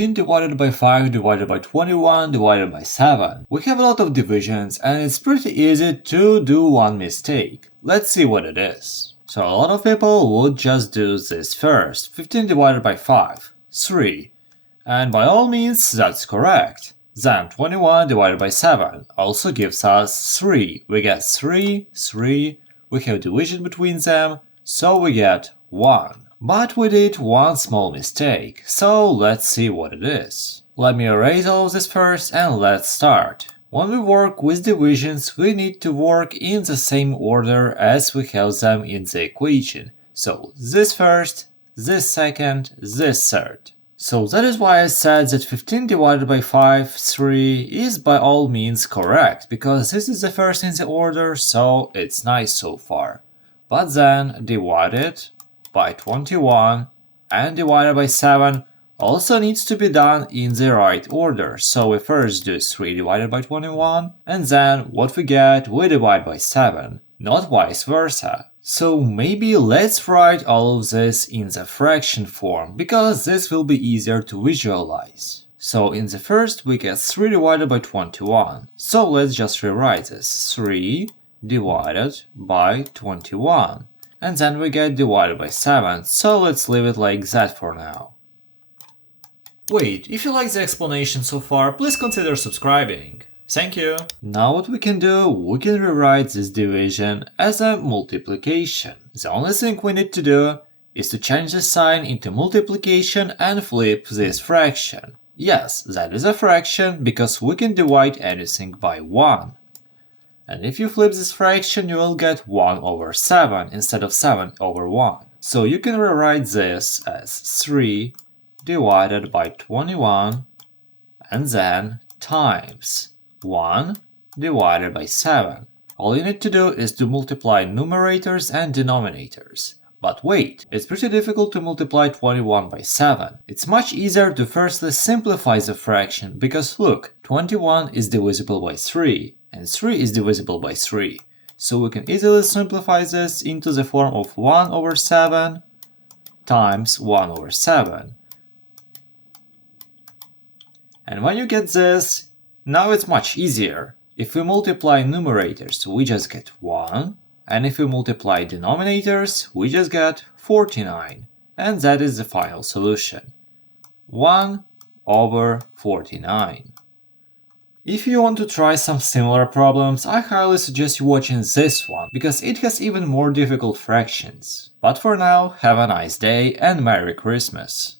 14 divided by 5 divided by 21 divided by 7. We have a lot of divisions and it's pretty easy to do one mistake. Let's see what it is. So a lot of people would just do this first. 15 divided by 5, 3. And by all means, that's correct. Then 21 divided by 7 also gives us 3. We get 3, 3. We have division between them, so we get 1. But we did one small mistake, so let's see what it is. Let me erase all of this first and let's start. When we work with divisions, we need to work in the same order as we have them in the equation. So this first, this second, this third. So that is why I said that 15 divided by 5, 3 is by all means correct, because this is the first in the order, so it's nice so far. But then divided by 21 and divided by 7 also needs to be done in the right order. So we first do 3 divided by 21 and then what we get we divide by 7, not vice versa. So maybe let's write all of this in the fraction form, because this will be easier to visualize. So in the first we get 3 divided by 21, so let's just rewrite this, 3 divided by 21. And then we get divided by 7, so let's leave it like that for now. Wait, if you like the explanation so far, please consider subscribing. Thank you! Now what we can do, we can rewrite this division as a multiplication. The only thing we need to do is to change the sign into multiplication and flip this fraction. Yes, that is a fraction, because we can divide anything by 1. And if you flip this fraction, you will get 1 over 7 instead of 7 over 1. So you can rewrite this as 3 divided by 21 and then times 1 divided by 7. All you need to do is to multiply numerators and denominators. But wait, it's pretty difficult to multiply 21 by 7. It's much easier to firstly simplify the fraction, because look, 21 is divisible by 3. And 3 is divisible by 3, so we can easily simplify this into the form of 1 over 7 times 1 over 7. And when you get this, now it's much easier. If we multiply numerators, we just get 1, and if we multiply denominators, we just get 49. And that is the final solution. 1 over 49. If you want to try some similar problems, I highly suggest you watching this one, because it has even more difficult fractions. But for now, have a nice day and Merry Christmas!